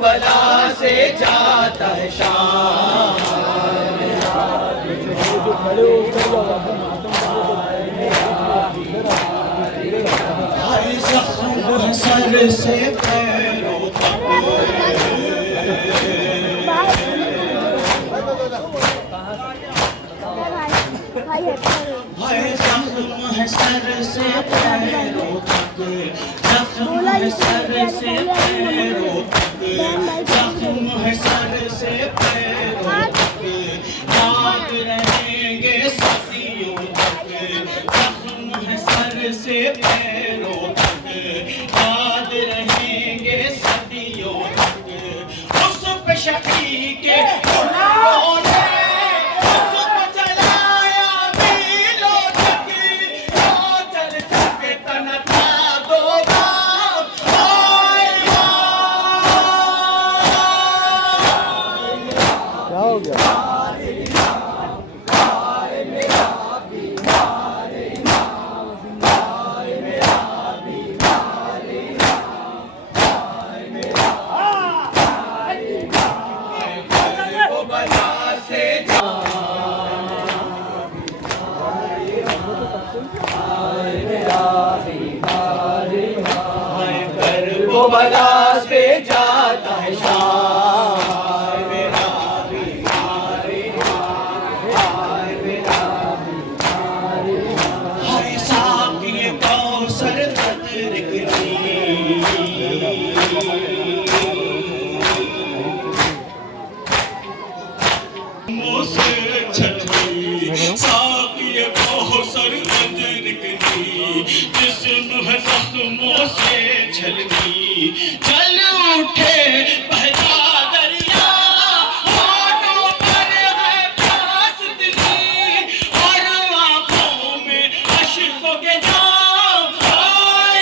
बला से जाता है शाम। हर जख्म सर से पैरों तक, हर जख्म है सर से पैरों तक, जख्म है सर से पैरों तक, जख्म है सर से पैरों तक, याद रहेंगे सदियों तक, जख्म है सर से पैरों तक, याद रहेंगे सदियों तक। उस पे शफी के बला से जाता है शाम। मेरा बीमारी हाय मेरा बीमारी, हर साकी कौसर कदर की, मुझसे छलकी साकी कौसर कदर की, जिस्म है जख्मों से छलकी, चल उठे बहता दरिया, होठों पर है प्यास दिली, और आंखों में अश्कों के जाम। हाय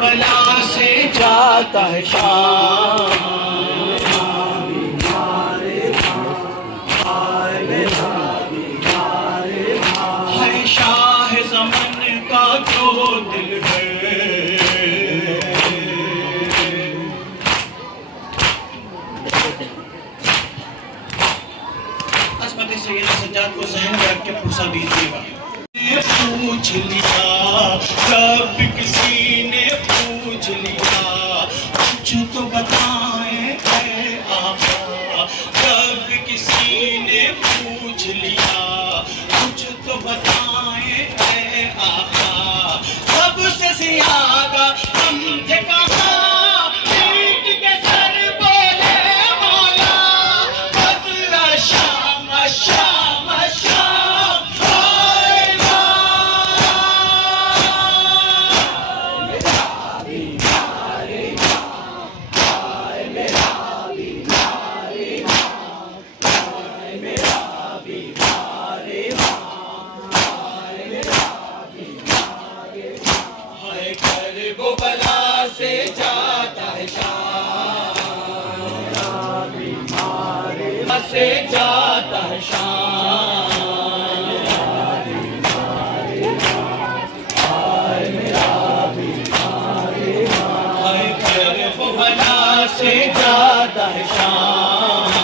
बला से जाता है शाम। है शाह ज़मन का जो दिल है, अस्मत सैयद सज्जाद को ज़हन में रख के पूछा दीजिएगा। पूछ लिया जब किसी ने पूछ लिया, कुछ तो बताएं ऐ आका, जब किसी ने पूछ लिया, कुछ तो बताएं ऐ आका, सबसे ज्यादा हम थे कहाँ, पीठ के सर बोले मौला, बदला शाम शाम शाम। बला से जाता है शाम, से जाता है शाम। बला से जाता है शाम।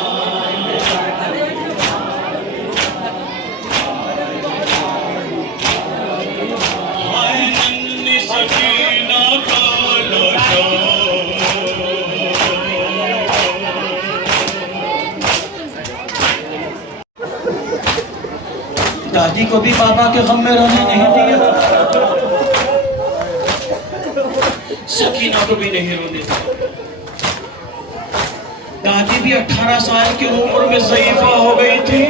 दादी को भी बाबा के गम में रहने नहीं दिया, सकीना को भी नहीं रोने दिया। दादी भी 18 साल की उम्र में ज़ईफ़ा हो गई थी,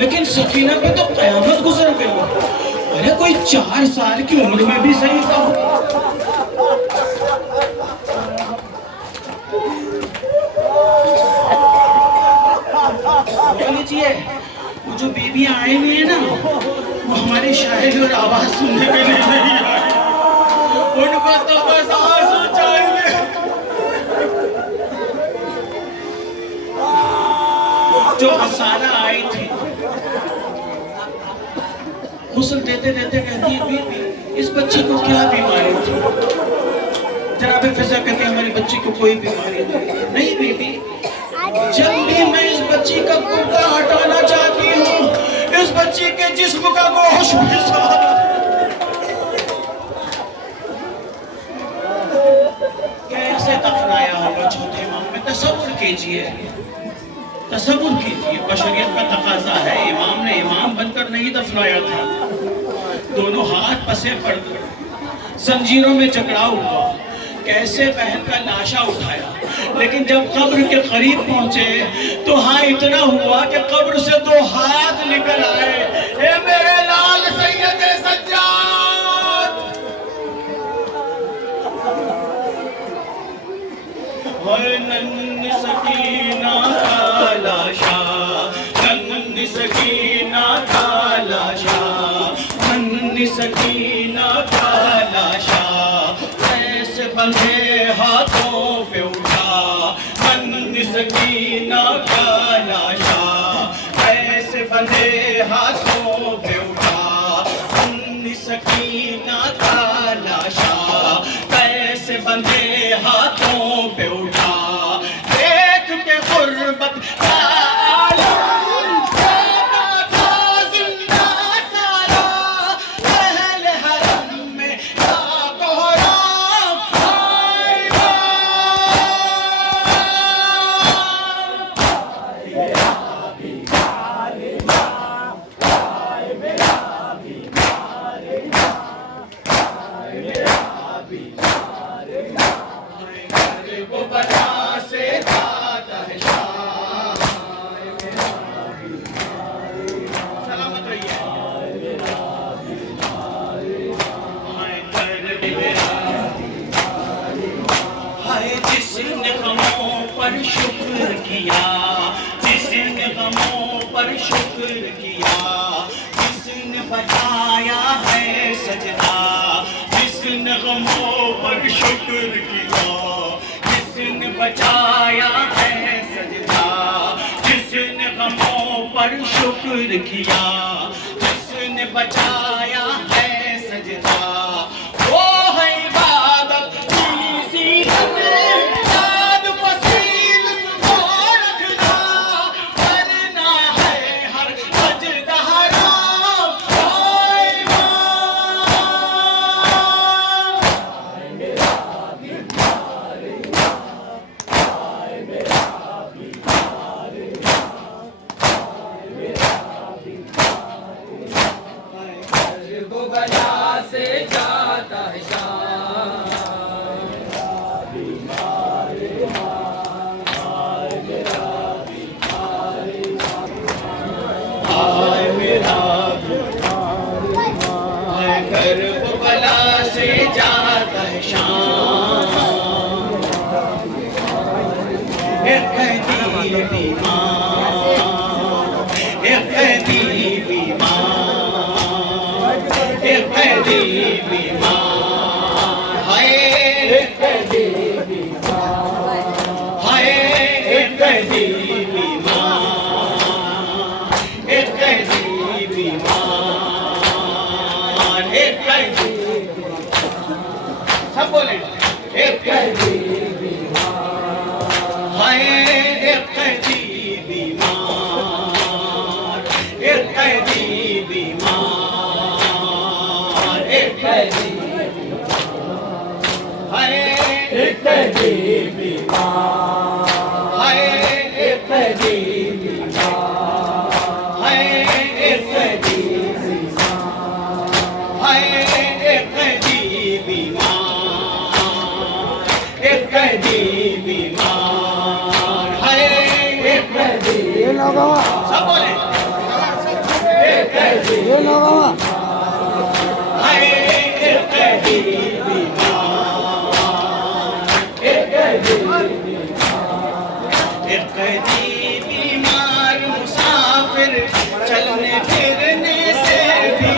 लेकिन सकीना पे तो क़यामत गुजर गई। अरे कोई 4 साल की उम्र में भी ज़ईफ़ा हो। लीजिए, वो जो बीबियां आई हुई है ना, वो हमारी शायरी और आवाज सुनने के लिए नहीं आए, उनको तो बस आंसू चाहिए। जो हसाना आई थी, गुस्ल देते देते कहती है बीबी इस बच्ची को क्या बीमारी थी? जनाब फिजा कहते हमारी बच्ची को कोई बीमारी नहीं बीबी, जब भी मैं इस बच्ची का कुर्ता हटाना चाहती हूँ, इस बच्ची के जिस्म का गोश्त भी कैसे दफनाया होगा चौथे इमाम में? तसव्वुर कीजिए, तसव्वुर कीजिए, बशरियत का तकाजा है। इमाम ने इमाम बनकर नहीं दफनाया था, दोनों हाथ पसे पड़कर जंजीरों में जकड़ाव हुआ, कैसे बहन का लाशा उठाया, लेकिन जब कब्र के करीब पहुंचे तो हाँ इतना हुआ कि कब्र से दो हाथ निकल आए। ए मेरे लाल सैयद सज्जाद, नन्ही सकीना का लाशा, नन्ही सकीना का लाशा, नन्ही सकीना का लाशा, ऐसे बंधे हाथों पे उठा, नन्ही सकीना का लाशा, ऐसे बंधे हाथों पे उठा, नन्ही सकीना का लाशा, ऐसे बंधे हाथों पे उठा, देख के गुर्बत शुक्र किया, जिसने गमों पर शुक्र किया, जिसने बचाया है सजदा, जिसने गमों पर शुक्र किया, जिसने बचाया है सजदा, जिसने गमों पर शुक्र किया, जिसने बचाया है सजदा, वो है इबादत की सीरत सब बोले एक कैदी बीमार, हाय एक कैदी बीमार, एक कैदी बीमार, एक कैदी हाय एक कैदी बीमार, हाय एक कैदी बीमार, हाय एक कैदी बीमार, हाय एक कैदी बीमार, एक कैदी बीमार, हाय एक कैदी सब बोले एक कैदी हाय एक कैदी बीमार, एक कैदी एक कैदी बीमार मुसाफिर चलने फिरने से भी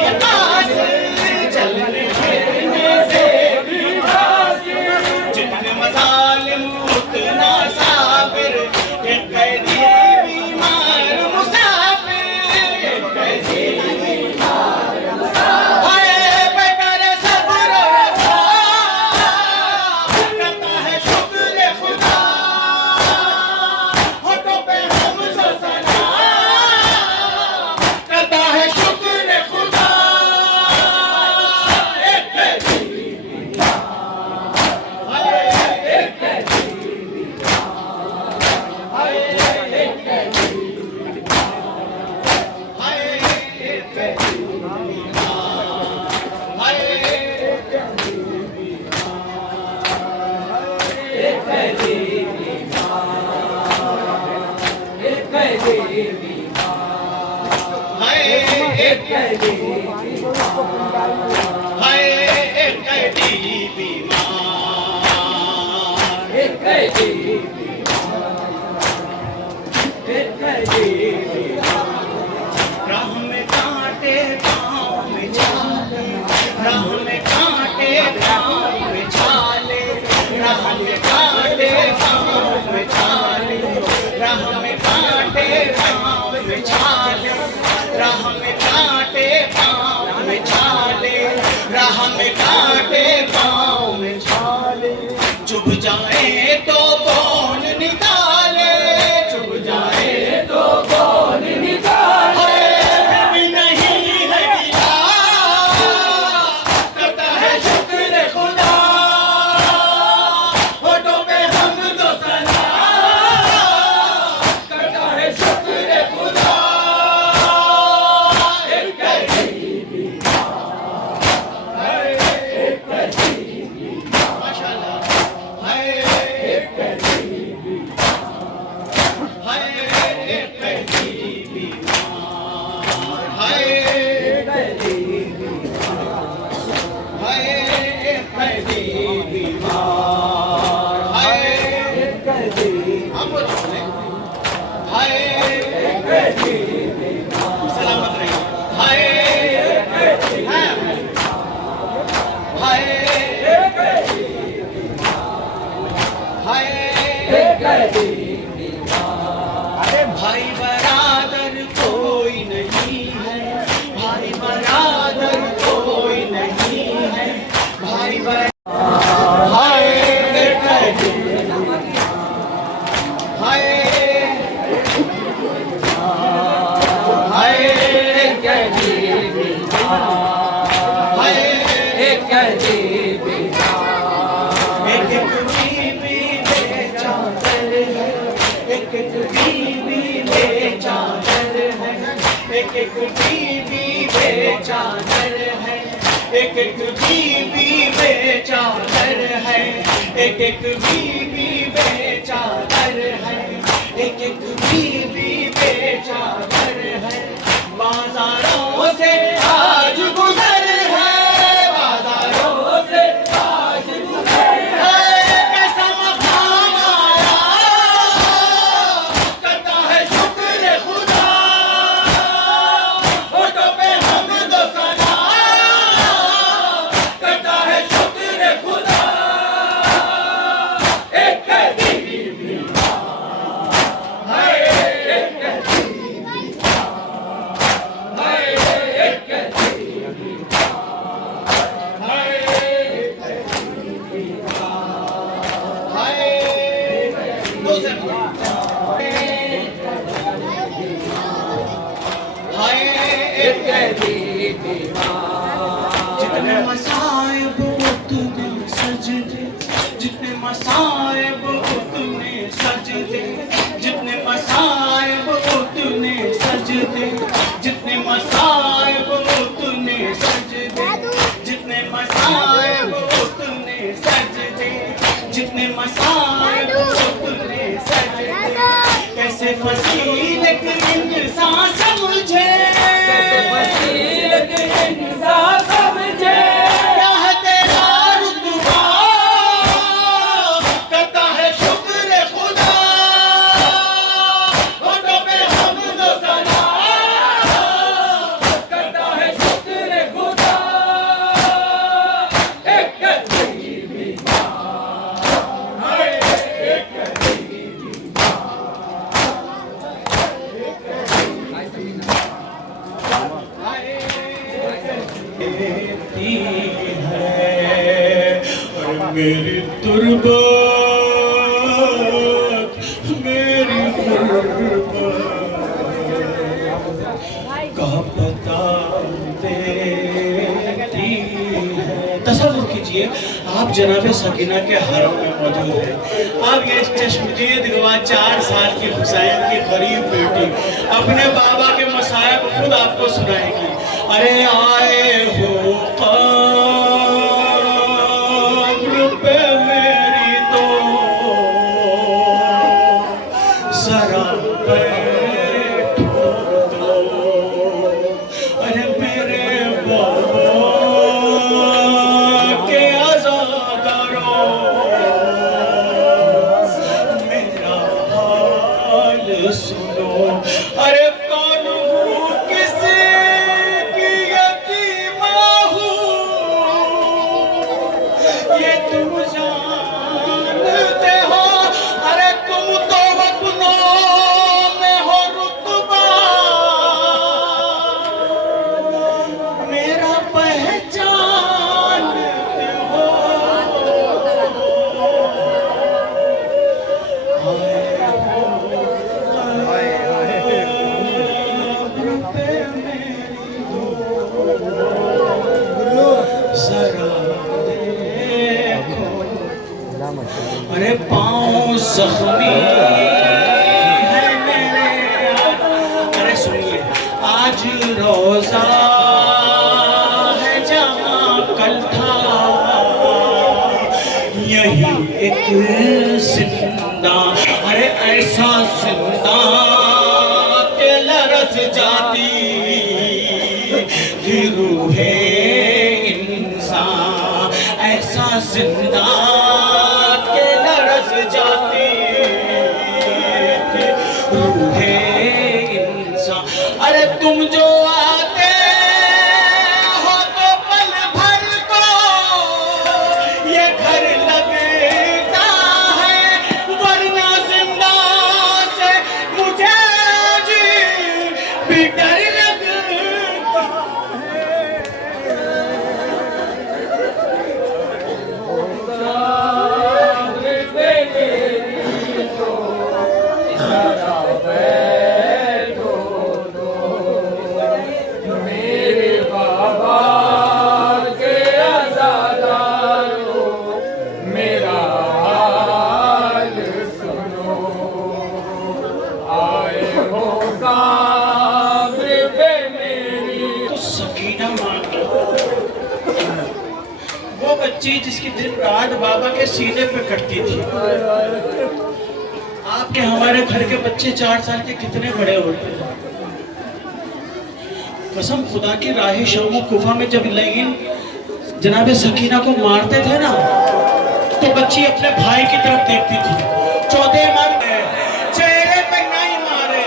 हाय एक हाय एक कैदी बीमार, एक कैदी राह में कांटे पाँव में छाले, राह में कांटे पाँव में छाले, राह में कांटे पाँव में छाले, राह में कांटे पाँव में छाले, राह में कांटे पाँव में छाले, राह में कांटे पाँव में छाले, चुभ जाए तो कौन निकाले, चुभ जाए तो कौन निकाले, भी नहीं है गिला, करता है शुक्र खुदा, होठों पे हम्दो सना, करता है शुक्र खुदा, एक कैदी माशाल्लाह, हाय एक कैदी हाय एक कैदी बीमार, हाय एक कैदी हाय एक कैदी बीमार, हाय एक कैदी आप बोलो हाय एक कैदी सलामत रहिए, हाय एक कैदी हाय एक कैदी हाय एक कैदी भाई बरादर कोई नहीं है, भाई बरादर कोई नहीं है, भाई हाय कैदी हाय हाय कैदी हाय एक कैदी एक एक बीवी बेचादर है, एक एक बीवी बेचादर है, एक एक बीवी बेचादर है, एक एक बीवी बेचादर है, एक एक बीवी बेचादर है, एक एक बीवी बेचादर है, बाजारों से आज गुजर है, बाजारों से आज गुजर है, कैसा मकाम आया, करता है शुक्र खुदा, होठों पे हम्दो सना, करता है शुक्र खुदा, एक कैदी हाय एक कैदी हाय एक कैदी हाय हाय दो से हाय एक कैदी जितने मसाइब उतने सजदे, जितने मसाइब उतने सजदे, जितने मसाइब उतने सजदे, जितने मसाइब उतने सजदे, जितने मसाइब उतने सजदे, जितने मसाइब उतने सजदे, कैसे फसील के इंसान समझे, कैसे फसील के इंसान समझे, क्या है तेरा रुतबा, करता है शुक्र खुदा, होठों पे हम्दो सना, करता है शुक्र खुदा, एक कैदी हाय एक कैदी देती है और मेरी तुर्बत, मेरी तुर्बत का पता देती है। तसव्वुर कीजिए आप जनाब सकीना के हरम में मौजूद हैं। आप ये चश्मदीद दिलवा 4 साल की हुसैन की गरीब बेटी अपने बाबा के मसायब खुद आपको सुनाएगी। अरे आए हो कब्र पे मेरी तो जरा अरे कौन हूँ किसी की यतीमा हूँ, ये तुम जानते हो। अरे तुम तो अपनों में हो रुतबा, मेरा पहचानते हो। अरे पाँव जख्मी है मेरे। अरे सुनिए, आज रोजा है जहाँ कल था, यही एक जिंदा। अरे ऐसा जिंदा के लरस जाती थी रूहे इंसान, ऐसा जिंदा के लरस जाती थी रूहे इंसान। अरे तुम जो आते हो तो पल भर को ये घर लगता है, वरना जिंदा से मुझे जी भी डर लगता तो सकीना माँ वो बच्ची जिसकी दिन रात बाबा के सीने पे कटती थी। आपके हमारे घर के बच्चे 4 साल के कितने बड़े होते हैं। कसम खुदा की, राही शामो कुफा में जब लेकिन जनाबे सकीना को मारते थे ना, तो बच्ची अपने भाई की तरफ देखती थी। चौथे इमाम चेहरे पे नहीं मारे।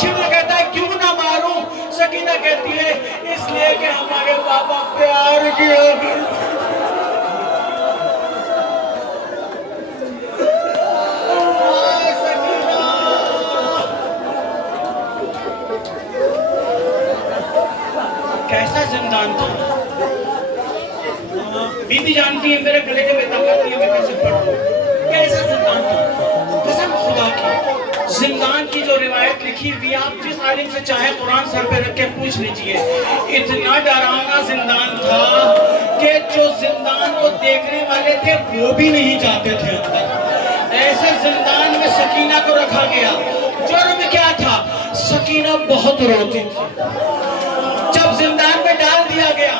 शिव कहता है क्यों ना मारूं? सकीना कहती है इसलिए कि हमारे पापा प्यार किया। कैसा जिंदान था। बीबी जानती है मेरे गले के में ताकत नहीं है, मैं कैसे पढ़ूं। कैसा जिंदान था। कसम खुदा की, जिंदान की जो रिवायत लिखी हुई, आप जिस आलिम से चाहे कुरान सर पे रख के पूछ लीजिए, इतना डरावना जिंदान था कि जो जिंदान को देखने वाले थे वो भी नहीं जाते थे अंदर। ऐसे जिंदान में सकीना को रखा गया। जुर्म क्या था? सकीना बहुत रोती थी। जब जिंदान में डाल दिया गया,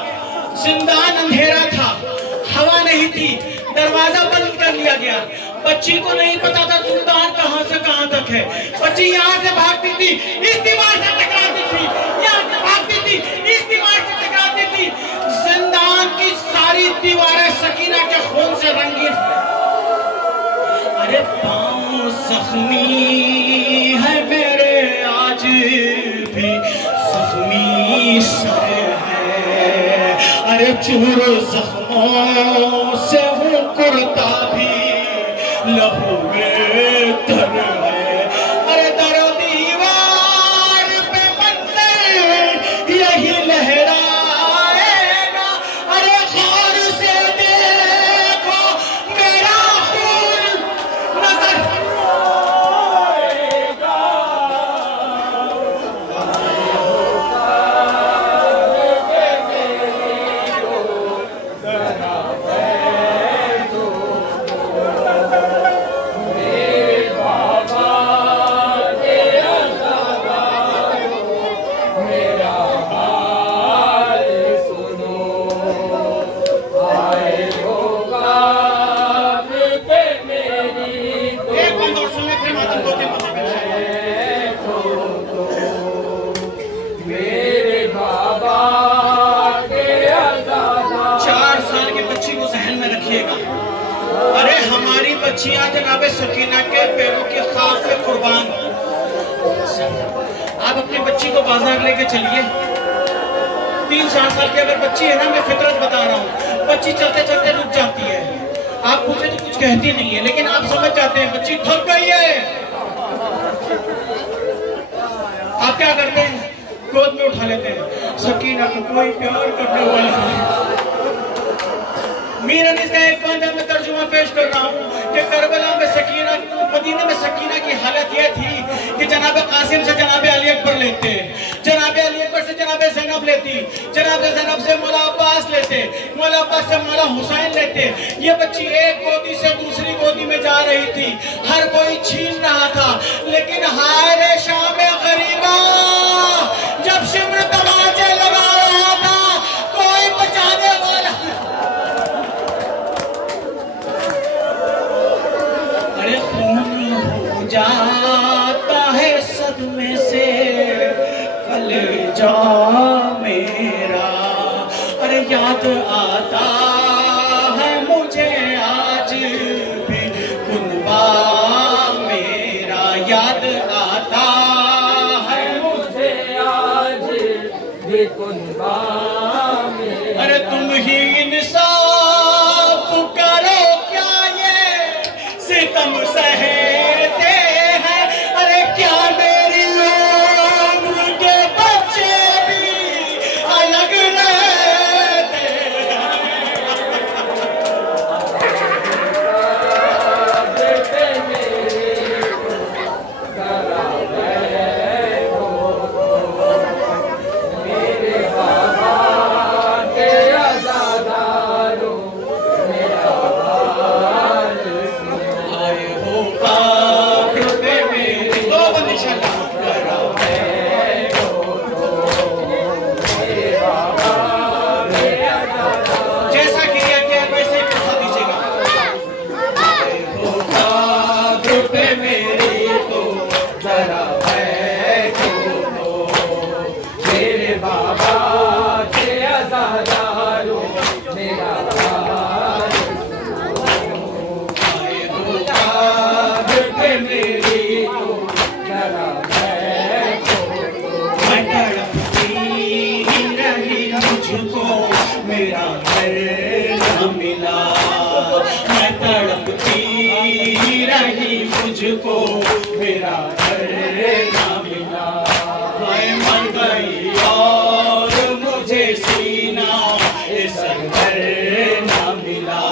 जिंदान अंधेरा था, हवा नहीं थी, दरवाजा बंद कर लिया गया। बच्ची को नहीं पता था जिंदान कहां से कहां तक है। बच्ची यहां से भागती थी, इस दीवार से टकराती थी, यहां से भागती थी, इस दीवार से टकराती थी। जिंदान की सारी दीवारें सकीना के खून से रंगीन। अरे पाँव जख्मी है मेरे, आज भी जख्मी सर है। अरे चूर जख्मों से हूँ कुर्ता भी लहू में तर है। अरे दरो दीवार पे मंजर यही लहराएगा। अरे गौर से देखो मेरा खून नजर आएगा। अरे हमारी बच्चियां जनाबे सकीना के पैरों की खाक पे कुर्बान। बाजार लेके चलिए। 3-4 साल की अगर बच्ची है ना, मैं फितरत बता रहा हूँ, बच्ची चलते चलते रुक जाती है। आप पूछे तो कुछ कहती नहीं है, लेकिन आप समझ जाते हैं बच्ची थक गई है। आप क्या करते हैं? गोद में उठा लेते हैं। सकीना को कोई प्यार करने वाला नहीं। मीर अनीस का एक बांधा में तर्जुमा पेश कर रहा हूँ कि करबला में सकीना, मदीने में सकीना की हालत यह थी कि जनाब कासिम से जनाब अली अकबर लेते, जनाब अली अकबर से जनाब ज़ैनब लेती, जनाब ज़ैनब से मौला अब्बास लेते, मौला अब्बास से मौला हुसैन लेते। ये बच्ची एक गोदी से दूसरी गोदी में जा रही थी, हर कोई छीन रहा था, लेकिन हाय रे शाम गरीबा, जब शिमर तमाचे लगा रहा था कोई बचाने वाला। अरे खून हो जाता है सदमे से कलेजा मेरा, अरे याद आता है मुझे आज भी कुनबा मेरा, याद आता है मुझे आज भी कुनबा मेरा। अरे तुम ही इंसाफ करो, क्या ये सितम सहते हैं? अरे क्या मेरी उम्र के बच्चे भी अलग रहते हैं? आए हो काबिल पे मेरी दो बंदिशां करा जैसा किया क्या वैसे ही पैसा दीजिएगा। आए हो काबिल पे मेरी तो जरा बैठो तो, मेरे बाबा के अज़ादारो मेरा हाल सुनो। आए हो काबिल पे मेरी तो जरा बैठो तो, मैं तड़पती रही मुझको मेरा घर न मिला, मैं तड़पती रही मुझको मेरा घर न मिला। मैं मर गई और मुझे सीना इस घर न मिला,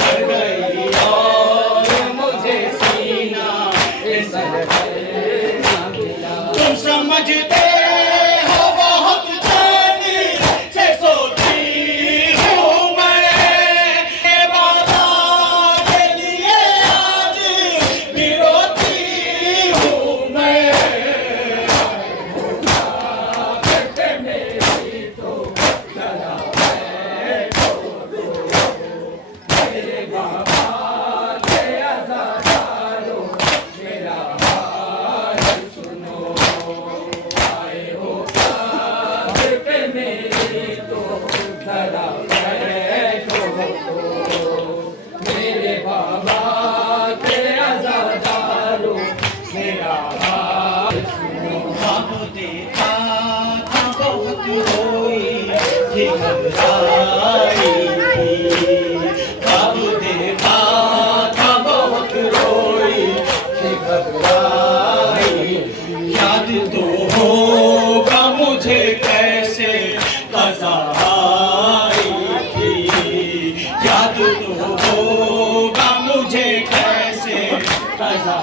मर गई और मुझे सीना इस घर न मिला। तुम समझते हो बहुत जानी से सोती हूँ मैं, ये बाबा के लिए आज भी रोती हूँ मैं। ख्वाब देखा था बहुत रोई थी घबराई थी, ख्वाब देखा था बहुत रोई थी घबराई। याद तो होगा मुझे कैसे कज़ा आई थी, याद तो होगा मुझे कैसे कज़ा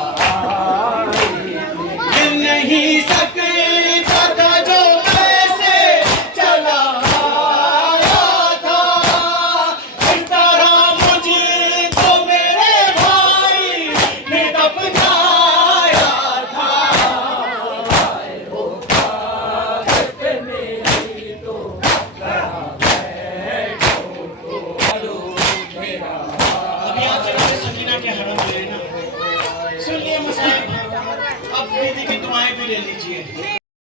आई थी। मिल नहीं सकता था जो कैसे चला आया था, इस तरह मुझको मेरे भाई ने दफनाया था। अभी आप जनाब सकीना के हरम में ना सुन लिए मसाइब, अब दीदी की दुआएं भी ले लीजिए।